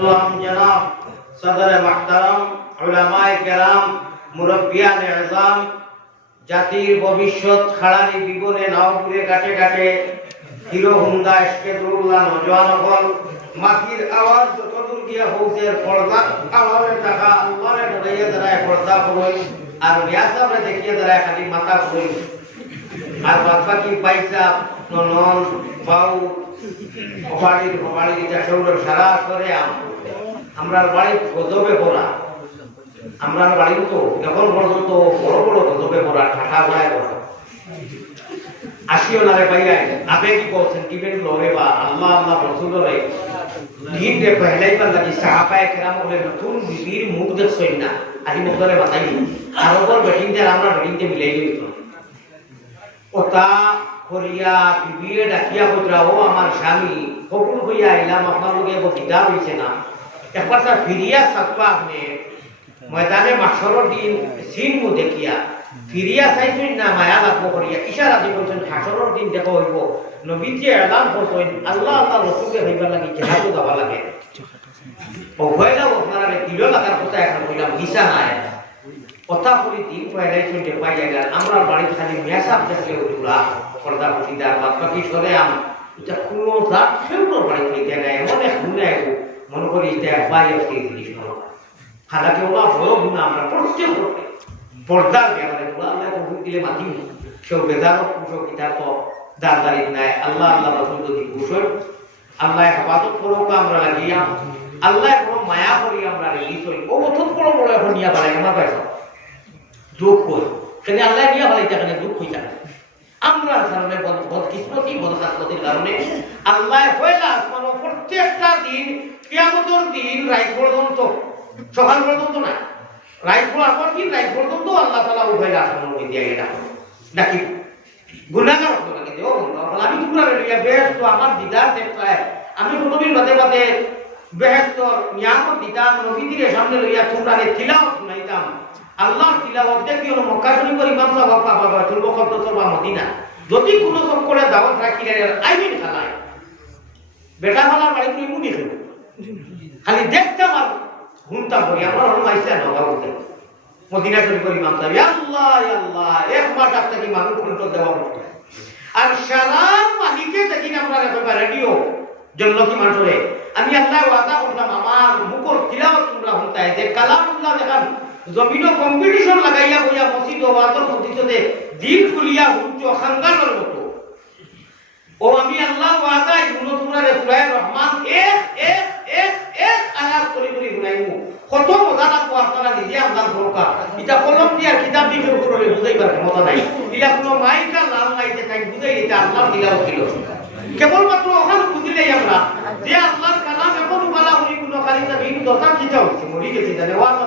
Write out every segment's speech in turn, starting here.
जनाब सदर महतरम उलमाए केराम मुरब्बियान एज़ाम জাতির ভবিষ্যৎ খাড়ানি বিবনে নাওপুরে কাটে কাটে হিরো হুন্ডা এসকেদুল্লাহ নজওয়ান হল মাটির আওয়াজ যতদূর গিয়া হউছের পর্দা আওয়াজের টাকা আল্লাহরে ডরাইয়া দাঁড়ায় পর্দা করই আর রিয়াসাবরে দেখিয়ে দাঁড়ায় খালি মাথা করই আর বাকি পয়সা নন বাউ বাড়ির চাষৌর সারা করে আমরার বাড়ি গজবে পড়া আমরার বাড়ি তো এখন পর্যন্ত বড় বড় গজবে পড়া ঠাঠা ভরায় পড়া আসিও না রে ভাইয়াই আবে কি বলছেন কিবেন লরে বা আল্লাহ আল্লাহ রসুলরে দিন রে পহলাই পার লাগি সাহাবায়ে কেরাম বলে নতুন বিবির মুখ দেখছই না আজি মুখ ধরে বাতাই আর ওপর বেটিং তে আমরা বেটিং তে মিলাই দিই তো ওটা করিয়া বিবিরে ডাকিয়া কইরা ও আমার স্বামী কখন হইয়া আইলাম আপনার লগে বকিতা হইছে না একবার তা ফিরিয়া সাতপা আপনি ময়দানে মাশরর দিন সিন মু দেখিয়া ফিরিয়া চাইছই না মায়া লাগবো করিয়া ইশারা দি কইছেন হাশরর দিন দেখো হইব নবীজি এলান করছেন আল্লাহ আল্লাহ রাসূলকে হইবা লাগি জিহাদে যাওয়া লাগে ও হইলা আপনারা দিল লাগার কথা এখন কইলাম দিশা নাই কথা করি দিন পয়লাইছেন যে পাই জায়গা আমরা বাড়ি খালি মেসাব দেখলে উঠুলা পর্দা পর্দার বাকি সরে এটা কোনো রাত ফেউনো বাড়ি থেকে নাই এমন এক গুণে মনে করি এটা একবার একটি জিনিস মনে হয় হালাকে ওরা বড় গুণা আমরা প্রত্যেক করতে পর্দার ব্যাপারে ওরা আল্লাহ কবুল দিলে মাতি কেউ বেজারত পুষো কিতা তো দারদারি নাই আল্লাহ আল্লাহ রসুল যদি পুষো আল্লাহ হেফাজত করুক আমরা লাগিয়া আল্লাহ বড় মায়া করি আমরা রেডি করি ও অথত বড় বড় এখন নিয়ে পালাই আমার পাইছ দুঃখ করি কেন আল্লাহ নিয়ে পালাই তাকে দুঃখ হয়ে থাকে আমরা কারণে বদকিসমতি বদখাসলতির কারণে আল্লাহ পয়লা আসমান প্রত্যেকটা দিন কিয়ামতের দিন রাত পর্যন্ত সকাল পর্যন্ত না রাত পড়ার দিন রাত পর্যন্ত আল্লাহ তাআলা পয়লা আসমান দিয়ে এটা নাকি গুনাহগার হতো নাকি দেও আমি তোমরা রেডিয়া বেহেশত তো আমার দিদার দেখতে আমি কোনদিন বাদে বাদে বেহেশত নিয়ামত দিতাম নবীদের সামনে লইয়া তোমরা তিলাওয়াত শুনাইতাম আল্লাহর তিলাওয়াত দেখি হলো মক্কা শরীফের ইমাম সাহেব বাবা তুলব কত সবা মদিনা যদি কোনো সব করে দাওয়াত রাখি আইবিন খালায় বেটা খালার বাড়ি তুই মুনি খেলো খালি দেখতাম আর ঘুমতাম করি আমার হলো মাইসা নগা বলতে মদিনা শরীফের ইমাম সাহেব আল্লাহ আল্লাহ এক মাস আগ থেকে মানুষ কন্ট্রোল দেওয়া হতো আর সারা মালিকে দেখি আমরা একেবারে রেডিও জন্নতি মানুষরে আমি আল্লাহ ওয়াদা করলাম আমার মুখর তিলাওয়াত তোমরা হতায় যে কালামুল্লাহ দেখান জমিনো কম্পিটিশন লাগাইয়া বইয়া মসজিদ ওয়াজর মসজিদে দিল খুলিয়া হুঞ্চ খানদানের মতো ও আমি আল্লাহ ওয়াদাই গুলো তোমরা সূরা রহমান এক আয়াত করে করে গুনাইমু কত মজা লাগবো আপনারা নিজে আল্লাহ দরকার এটা কলম দিয়া কিতাব দিয়ে শুরু করে বুঝাইবার ক্ষমতা নাই এটা কোনো মাইকা লাল লাইতে তাই বুঝাই এটা আল্লাহর দিলাও ছিল কেবলমাত্র ওখানে বুঝিলেই আমরা যে আল্লাহর কালাম এখন বলা উনি কোনো খালি তা ভিন্ন দশা কিতা হচ্ছে মরি গেছে জানে ওয়াজা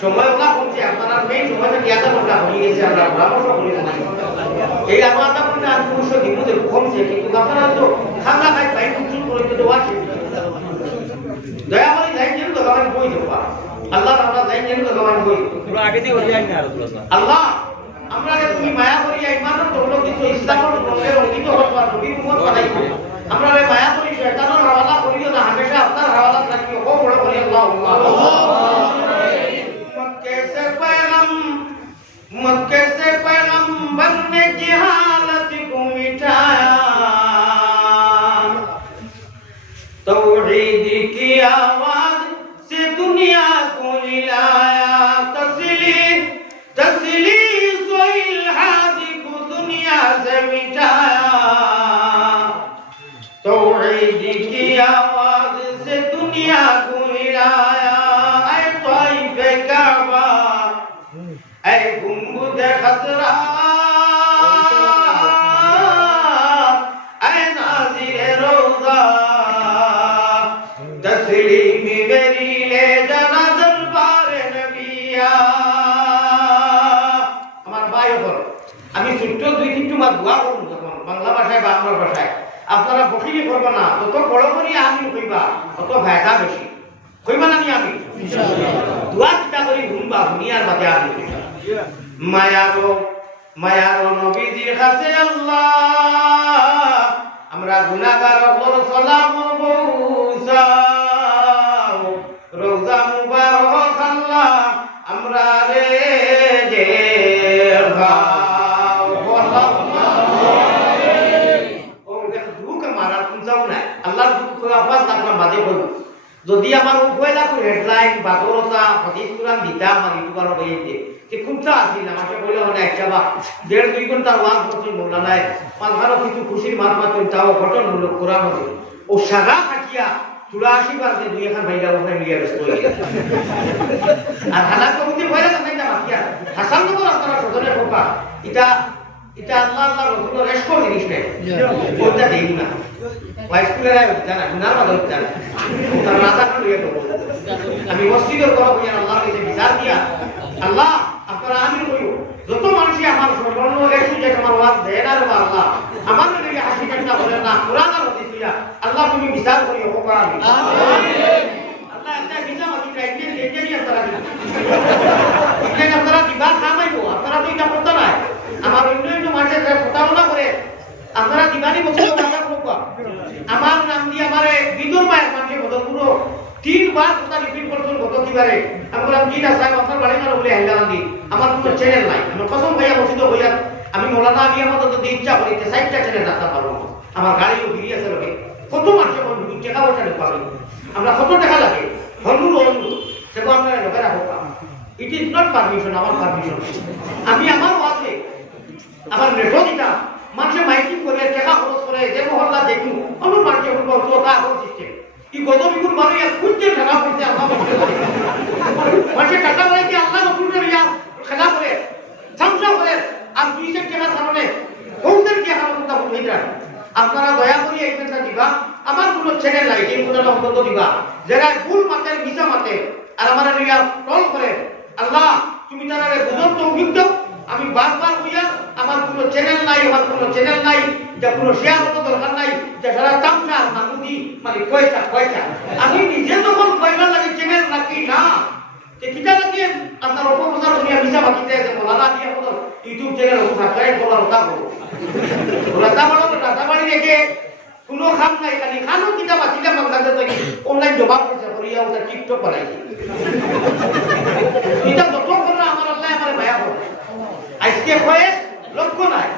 সময় ওলা হচ্ছে আপনারা মেইন সময়টা জ্ঞাতা ওটা হয়ে গেছে আমরা পরামর্শ করি এই আমার আপনার আর পুরুষ দিবদের কমছে কিন্তু আপনারা তো খানা খাই পাই চুল করে দিতে আছে দয়া করে যাই যেন তো গান বই দেবা আল্লাহ আমরা যাই যেন তো গান বই পুরো আগে দিয়ে হয়ে যায় না আল্লাহ আমরা যে তুমি মায়া করি ইমানের তোমরা কিছু ইসলামের রঙের অঙ্কিত হওয়ার পর নবীর উম্মত বানাইছো আমরা রে মায়া করি শয়তানের হাওয়ালা করিও না হামেশা আপনার হাওয়ালা রাখিও ও বড় করি আল্লাহ मक्के से पैगंबर ने जहालत को मिटाया तौहीद की आवाज से दुनिया को हिलाया तस्लीस व इल्हाद को दुनिया से मिटाया तौहीद की आवाज से दुनिया को हिलाया ऐ तौहीद काबा ऐ गुंबद खतरा ऐ नाज़िर रोज़ा तस्लीम मेरी ले जाना दरबार नबिया আমার ভাই হল আমি ছোট্ট দুই তিনটু মাস দোয়া করব যখন বাংলা ভাষায় বা আমার ভাষায় আপনারা বকিলি করবা না, যত বড় করি আমি কইবা তত ফায়দা বেশি। কইবা না আমি দোয়া কিতা করি ঘুমবা দুনিয়ার বাদে আমি মায়ারো নবীজির কাছে আল্লাহ আমরা গুনাহগার ওপর সালাম পৌঁছাও, রওজা মুবারক আল্লাহ আমরা রে যে ভাও আল্লাহর দুঃখ আওয়াজ আপনার মাঝে বলব। যদি আমার উপয়লা করে হেডলাইন বাদরতা হাদিস কুরআন দিতা আমার ইউটিউবার হইতে যে কোনটা আছিল আমাকে বলে না একটা বা 1.5-2 ঘন্টার ওয়াজ করছি মৌলানায় পাঁচবারও কিছু খুশির মাত মাতুন তাও ঘটনামূলক কোরআন হবে ও সারা থাকিয়া 84 বার যে দুই এখন ভাইরা ওখানে নিয়ে ব্যস্ত হয়ে গেছে। আর হালাত কমিটি ভয়লা না মাতিয়া হাসান নগর আপনারা সদরে খোকা এটা আল্লাহ রাসূলের রেশকো জিনিস নেই ওটা দেই না ওয়াইস্কুলের জানা গুনার বাদ জানা তার রাজা করে দেব। আমি মসজিদের তরফ হইয়া আল্লাহর কাছে বিচার দিয়া আল্লাহ আপনারা আমিন কইও যত মানুষই আমার স্মরণ রেখে যে আমার ওয়াজ দেয় না রে আল্লাহ আমার লাগে হাসি কান্না বলেন না কোরআন আর হাদিস দিয়া আল্লাহ তুমি বিচার করিও হোকা আমিন আল্লাহ একটা বিচার মাটি রাইতে লেজে নিয়ে আপনারা দিবেন এটা আপনারা দিবা খামাইবো আপনারা তো এটা করতে নাই আমার অন্য মানুষের প্রতারণা করে আপনারা দিবানি বসে আমার নাম দিয়ে আমার বিদুর মায়ের মানুষের মতো পুরো 3 বার কথা রিপিট করছেন গত দিবারে আমি বললাম কি না সাহেব আপনার বাড়ি না বলে হাইলাম দি আমার কোনো চ্যানেল নাই আমি কসম ভাইয়া মসজিদ হইয়া আমি মৌলানা আলী আমার যদি ইচ্ছা করি 60টা চ্যানেল রাখতে পারবো আমার গাড়িও ফিরিয়ে আছে লোকে কত মানুষের বলবো টাকা ওঠাতে পারবো আমরা কত টাকা লাগে হলুর সেটা আপনারা লোকেরা হোক ইট ইজ নট পারমিশন আমার পারমিশন আমি আমার ওয়াজে আমার নেটও দিতাম মানুষের মাইকিং করে টাকা খরচ করে যে মহল্লা দেখুন অন্য মানুষের বলতো তা এখন সিস্টেম কি গত বিগুন মানুষ খুঁজছে টাকা পড়ছে আমার মানুষের টাকা লাইতে আল্লাহ রসুলের ইয়া খেলা করে ধ্বংস করে আর 200 টাকার কারণে কৌদের কি আমার কথা বলতে যান আপনারা দয়া করে এই কথা দিবা আমার কোনো চ্যানেল নাই এই কথাটা অন্তত দিবা যারা ভুল মাতে মিছা মাতে আর আমার ইয়া টল করে আল্লাহ তুমি তারারে বুঝন তৌফিক দাও আমি বারবার হইয়া আমার কোনো চ্যানেল নাই যা কোনো শেয়ার হতো দরকার নাই যে সারা তামসা নামুদি মানে পয়সা আমি নিজে যখন পয়সা লাগে চ্যানেল রাখি না যে কিটা লাগে আপনার অপপ্রচার দুনিয়া মিশা বাকিতে যে মৌলানা দিয়া বলো ইউটিউব চ্যানেল সাবস্ক্রাইব করার কথা বলো রাতা বাড়ি রেখে কোনো খাম নাই খালি খানো কিটা বাকিটা বাংলাদেশ থেকে অনলাইন জবাব করছে করিয়া ওটা টিকটক বানাইছে এটা যত করলে আমার আল্লাহ আমার মায়া করে আজকে কয়েক লক্ষ নাই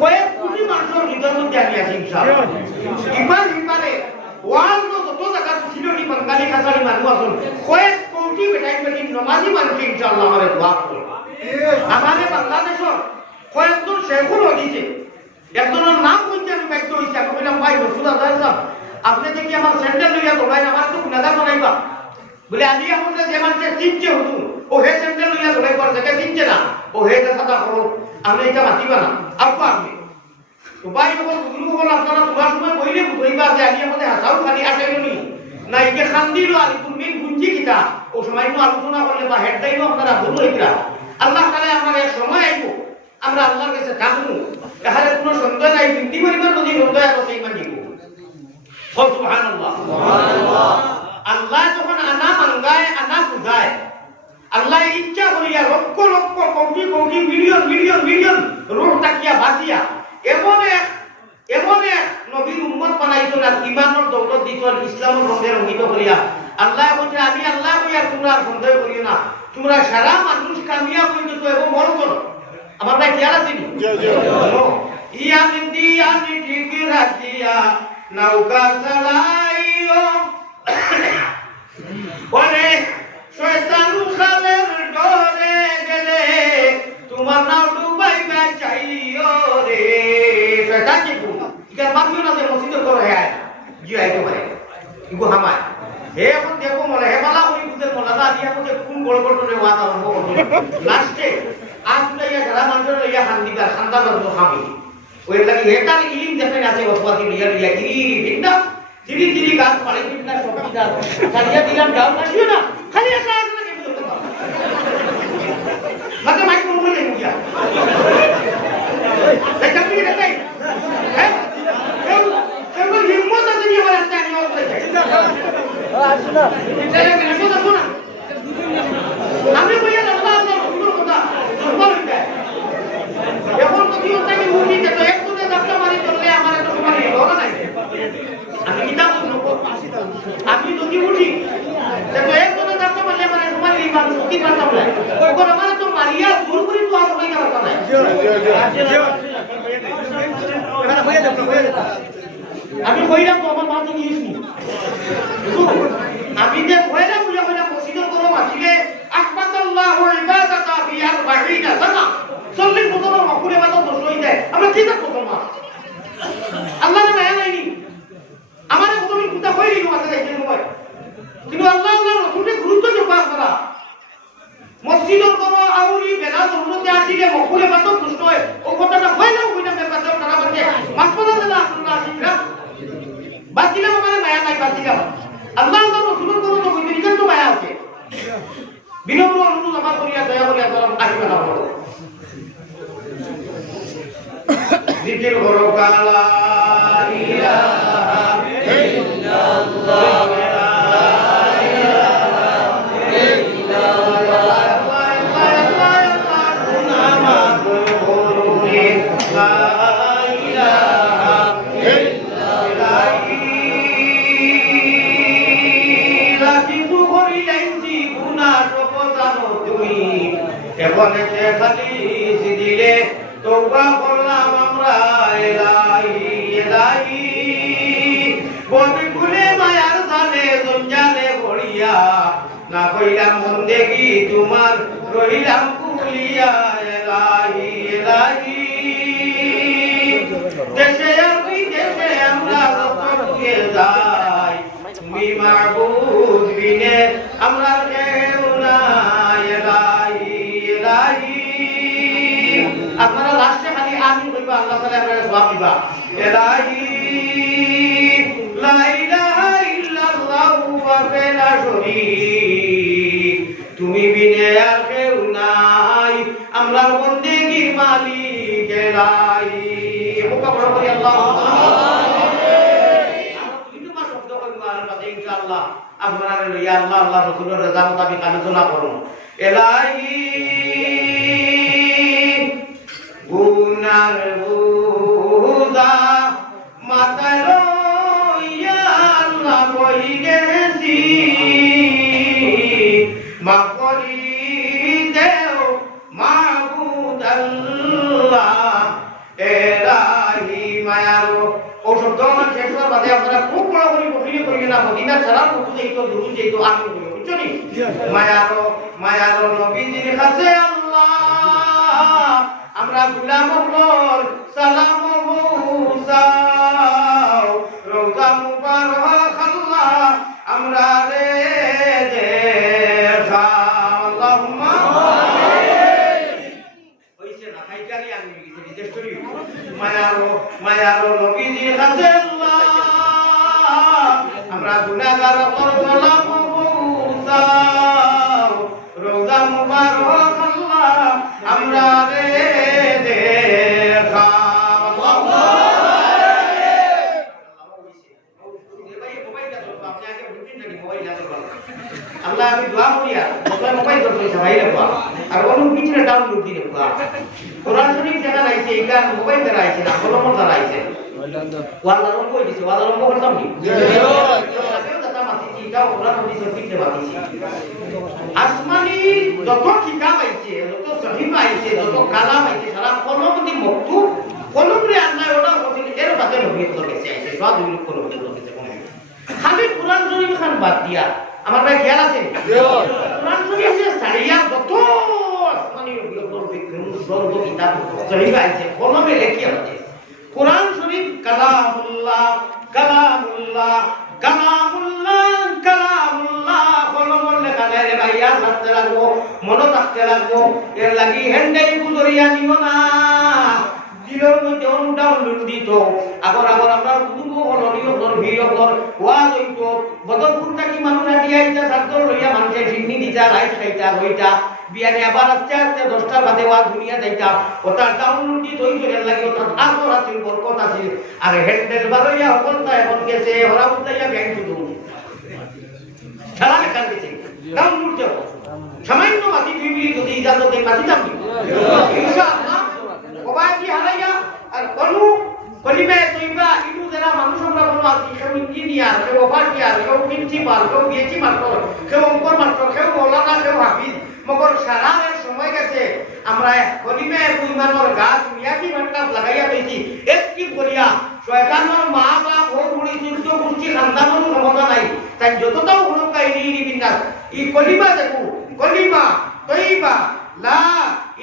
কয়েক কোটি মানুষের হৃদয়ের মধ্যে আমি আছি ইনশাআল্লাহ ইমানে ওয়ার্ল্ড যত জায়গা ছিল নি বাঙালি কাছারি মানুষ আছেন কয়েক কোটি বেটাই বেটি নমাজি মানুষ ইনশাআল্লাহ আমারে দোয়া করে আমাদের বাংলাদেশের কয়েকজন শেখুল হদিছে একজনের নাম কইতে আমি বাধ্য হইছি আমি কইলাম ভাই রসুল আল্লাহ সাহেব আপনি দেখি আমার স্যান্ডেল লইয়া দৌড়াই আমার তো গুনাহগার বানাইবা বলে আলী আমাদের যে মানুষের চিনছে হুজুর ও হে স্যান্ডেল লইয়া দৌড়াই করে দেখে চিনছে না ও হে সাদা করো আমি এটা মাতিবা না আব্বা আপনি তো ভাই যখন হুজুর বল আপনারা তোমার সময় বইলে বুঝাইবা যে আলী আমাদের হাসাও খালি আটাইলো নি না ইকে খান্দিল আলী তুমি বুঝছি কিটা ও সময় নো আলোচনা করলে বা হেড দাইনো আপনারা বলু ইকরা আল্লাহ তাআলা আমার এক সময় আইবো আমরা আল্লাহর কাছে ডাকবো তাহলে কোনো সন্দেহ নাই বৃদ্ধি পরিমাণ যদি সন্দেহ আছে ইমান দিব সুবহানাল্লাহ সুবহানাল্লাহ আল্লাহ যখন আনা মাঙ্গায় আনা বুঝায় আল্লাহ ইচ্ছা করিয়া লক্ষ লক্ষ কোটি কোটি মিলিয়ন রূহ তাকিয়া বাঁচিয়া এমন এক নবীর উম্মত বানাইছো না ইমানের দৌলত দিছো ইসলামের রঙে রঙিত করিয়া আল্লাহ বলছে আমি আল্লাহ কইয়া তোমরা সন্দেহ করিও না তোমরা সারা মানুষ কামিয়াব হইতেছো এবং মরছো না আমার ভাই খেয়াল আছে ইয়া নিন্দি আমি ঠিক রাখিয়া নৌকা চালাইও ওরে শয়তান খালের ডরে গেলে তোমার নাও ডুবাইবা চাইও রে শয়তান কি কো ইকার মাগিও না যে মসজিদে করে আয় জি আইতো পারে ইগো হামায় হে এখন দেখো মলে হে বালা উনি বুঝে মলানা দিয়া মতে কোন বড় বড় রে ওয়াজ আরম্ভ করলো লাস্টে আজলাইয়া যারা মানুষের ইয়া হান্দিবা খান্দার তো খাবি ওই লাগি হেটার ইলিম দেখেন আছে ওসওয়াতি লিয়া ইরি বিন্দা ধীরে গাছ পাড়ে বিন্দা সবজি দাও খালিয়া দিলাম ডাউন আসিও না খালি একটা আসলে কেমন করতে পারো মানে মাইক কোন হয়ে গিয়া এই কাপড়ি দেখাই আমি কইয়া আল্লাহ আল্লাহ রসুলের কথা দুর্বল হইতে এখন যদি ওটাকে উঠি তো একটু দাপটা মারি করলে আমার একটু মারি হবে না আমি কিতাব আমি যদি উঠি তো একটু দাপটা মারলে আমার সময় ইমান কি করতাম না ওর আমার তো মারিয়া দূর করে তো আর সময় করতাম না আমি কইলাম তো আমার মা তো নিয়েছি আমি যে কইলাম মসজিদের কোনো মাসিলে আকবাতাল্লাহু ইবাদাতা ফি 40 সানা 40 বছর মাকুলে বাদ দোষ হই যায় আমরা কি করব তোমার আল্লাহ না মায়া নাইনি আমারে কত কথা কইলি না মাথা যাইতে নয় কিন্তু আল্লাহ আল্লাহ রাসূলের গুরুত্ব জবাব করা মসজিদের কোনো আউলি বেলা জরুরতে আসিলে মাকুলে বাদ দোষ হয় ও কথাটা কইলাম মের কথা তারা বলছে মাসপালা না আল্লাহ আসিরা বাতিলা মানে মায়া নাই বাতিলা আল্লাহ আল্লাহ রাসূলের কোনো তো কইতে কিন্তু মায়া আছে বিনম্র অনুরোধ আমার করিয়া দয়া করিয়া আপনারা আশীর্বাদ করুন জিকির করো লা ইলাহা ইল্লাল্লাহ এখনেতে খালি দিলে তওবা করলাম আমরা ইলাহি ইলাহি বমি খুলে মায়ার জালে জঞ্জালে ভরিয়া না কইলাম বন্দেগি তোমার রহিলাম কুলিয়া ইলাহি ইলাহি দেশে আর বিদেশে আমরা যতটুকু যাই তুমি মাবুদ বিনে আমরা কেউ নাই ইলাহি ইলাহি আপনারা লাস্টে খালি আমিন কইবা আল্লাহ তাআলা আপনারা জবাব দিবা ইলাহি লা ইলাহা ইল্লাল্লাহু ওয়া লা শরীক তুমি বিনে আর কেউ নাই আমরা বন্দেগীর মালিক ইলাহি মুকা বড় করে আল্লাহ ইনশাআল্লাহ আপনারা ইয়া আল্লাহ আল্লাহ রাসূলের রাজা মোতাবেক আলোচনা করুন ইলাহি গুনার বুদা মাথায় লইয়া আল্লাহ বই গেছি মা করি দেও মাবুদ আল্লাহ ইলাহি মায়ারো ও শব্দ আমার শেষ হওয়ার বাদে আপনারা খুব বড় করে বকিয়ে করি না মদিনা ছাড়া প্রভু যেত দুরুদ যেত আমি বলি বুঝছো নি মায়ারো নবীজির কাছে আল্লাহ আমরা গোলাম হল সালাম মুসাও রওজা মুবারক আল্লাহ আমরা রে দেখা আল্লাহুম্মা হইছে না খাইকারি আমি বিদেশ করি মায়ারো নবীজির কাছে আল্লাহ আমরা গুনাহগার হল সালাম মুসাও রওজা মুবারক আল্লাহ আমরা রে আল্লাহ আমি দোয়া করিয়া তোমরা মোবাইল ধরতে সবাই রাখবা আর অনু পিছনে ডাউনলোড দিয়ে রাখবা কোরআন শরীফ যেটা রাইছে এটা মোবাইল দ্বারা আইছে না কলম দ্বারা আইছে ওয়ালা রং কই দিছে ওয়ালা রং করতাম নি দাদা মাতি এটা কোরআন হাদিস পিছনে মাতিছি আসমানি যত কিতাব আইছে যত সহিহ আইছে যত কালাম আইছে সারা কলম দি মক্তু কলম রে আল্লাহ ওটা বলে এর বাদে নবী করতেছে আইছে সব দিন কলম করতেছে খালি কোরআন শরীফ খান বাদ দিয়া আমার ভাই খেয়াল আছে কোরআন শরীফে সারিয়া যত আসমানি গ্রন্থ কিতাব শরীফ আছে কলমে লেখি আছে কোরআন শরীফ কালামুল্লাহ কালামুল্লাহ কালামুল্লাহ কালামুল্লাহ কলমে লেখা যায় রে ভাইয়া থাকতে লাগবো মনে থাকতে লাগবো এর লাগি হেন্ডাই গুজরিয়া নিও না দিলের মধ্যে ডাউনলোড দিত আগর আমরা দুগো হলনিও দর ভিড় দর ওয়াজ হইত বদরপুর থাকি মানুষ আটি আইতা সাতর লইয়া মানুষে জিন্নি দিতা রাইট খাইতা হইতা বিয়ানে আবার আস্তে আস্তে 10টার বাদে ওয়াজ দুনিয়া যাইতা ওটা ডাউনলোড দিত হই চলে লাগি ওটা আসর আছিল বরকত আছিল আর হ্যান্ডেল বারইয়া হকলতা এখন গেছে হরা উতাইয়া ব্যাংক দুদু সারা লেখা দিয়েছে নাম মুড়তে সামান্য মাটি দুই মিনিট যদি ইজাজত দেয় মাটি যাবি ইনশাআল্লাহ কবাই কি হারাইয়া আর কোন কলিমে তৈবা ইনু যারা মানুষ আমরা কোন আছে কেউ ইঞ্জিনিয়ার কেউ অফিসার কেউ প্রিন্সিপাল কেউ বিএসসি মাস্টার কেউ অঙ্কর মাস্টার কেউ মৌলানা কেউ হাফিজ মগর সারা সময় গেছে আমরা কলিমে ইমানের গাছ মিয়াকি মাট্টাস লাগাইয়া পেয়েছি একটি করিয়া শয়তানের মা বাপ ও মুড়ি চুলতো গুষ্টি খানদানের ক্ষমতা নাই তাই যতটাও হলো কাহিনী বিন্যাস এই কলিমা দেখো কলিমা তৈবা লা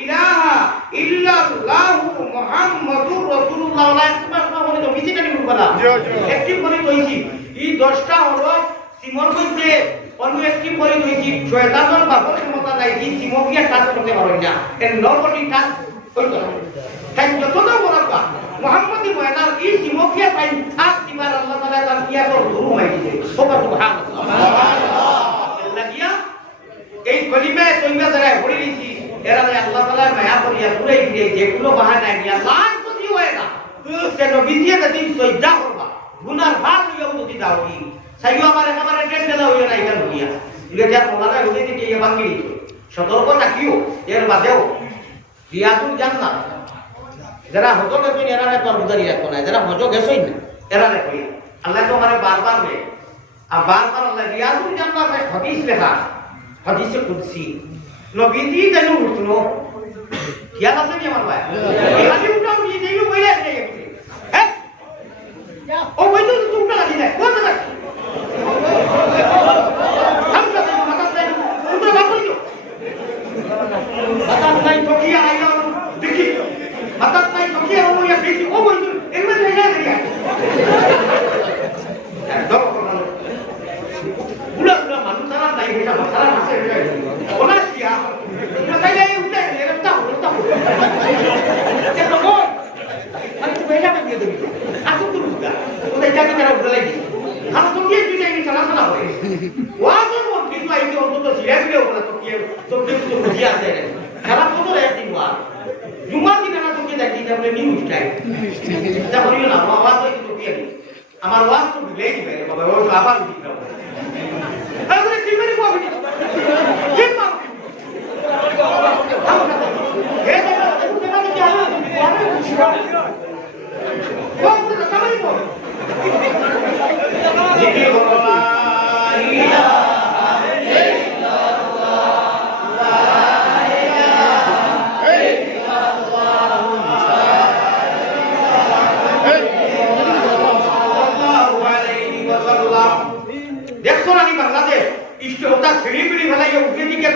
ইলাহা ইল্লাল্লাহু মুহাম্মাদুর রাসূলুল্লাহ একবার বলে তো মিছি কানি বলা একটি করে কইছি এই 10টা হলো সিমর মধ্যে অন্য একটি করে কইছি শয়তানের বাপের ক্ষমতা নাই এই সিমকিয়া টাচ করতে পারবে না এর নরবটি টাচ কইতো তাই যতটা বড়কা মুহাম্মাদি ময়নার এই সিমকিয়া পাই থাক দিবার আল্লাহ তাআলা তার কিয়া তো দূর হয়ে গেছে সুবহানাল্লাহ লাগিয়া এই কলিমা তৈবা জায়গায় পড়ে দিয়েছি এরা আল্লাহ তাআলা মায়া করিয়া ঘুরে ফিরে যেগুলো বাহানা নিয়ে লাখ যদি হয় না সে নবীজিয়ে দিন সইদা করবা গুনার ভার নিয়ে যদি দাও কি সাইও আমার একেবারে ডেট দেলা হইয়া না এটা দুনিয়া এটা যার মোলানা হইতে থেকে ইয়ে বাঙ্গি দিত সতর্ক থাকিও এর বাদেও রিয়াজুল জান্নাত যারা হজো গেছেন এরা তোর বুঝারি রাখো না যারা হজো গেছেন না এরা রাখো আল্লাহ তো আমারে বারবার রে আর বারবার আল্লাহ রিয়াজুল জান্নাত এক হাদিস লেখা হাদিসে কুদসি নবীজি কেন উঠলো খেয়াল আছে কি আমার ভাই এই হাদিসটাও নিয়ে যাইও বইলে যাই হ্যাঁ ও বইতো তুমি লাগি যায় কোন জায়গা আমরা তো মাথা নাই উঠে বাপইও মাথা নাই ঠকিয়া আইলো দেখি মাথা নাই ঠকিয়া হলো ইয়া দেখি ও বইতো এমন জায়গা দিয়া একদম বুড়া বুড়া মানুষ তারা নাই এটা মাথা আছে ওনা কিয়া না তাইলে উঠে এরটা হলো কে তো বল মানে তুই বেলা দিয়ে দিবি আসুন তুই বুঝা ওটা জানি তারা উঠে লাগি খালি তো কি তুই জানি সালা সালা হয় ওয়াজও মত কিছু আইতে অন্তত সিরা দিলে ওরা তো কি তো কিছু বুঝিয়া দেয় খেলা কত একদিন ওয়া জুমার দিন না তোকে দেখি তাহলে নিউজ টাইম এটা হইল না ওয়াজ হইতো তো কি আমার ওয়াজ তো দিলেই দিবে বাবা ও আবার উঠি দাও আরে কি মেরে কো কি মা হে দাদা উঠে না কি হলো ও তো কামাই কো জিকি বলা ইলাহা ইল্লাল্লাহ লা ইলাহা ইল্লাল্লাহ দেখছো না বাংলাদেশ ইষ্টতা ছিড়ি বিড়ি ফেলাইয়া উঠে দিকে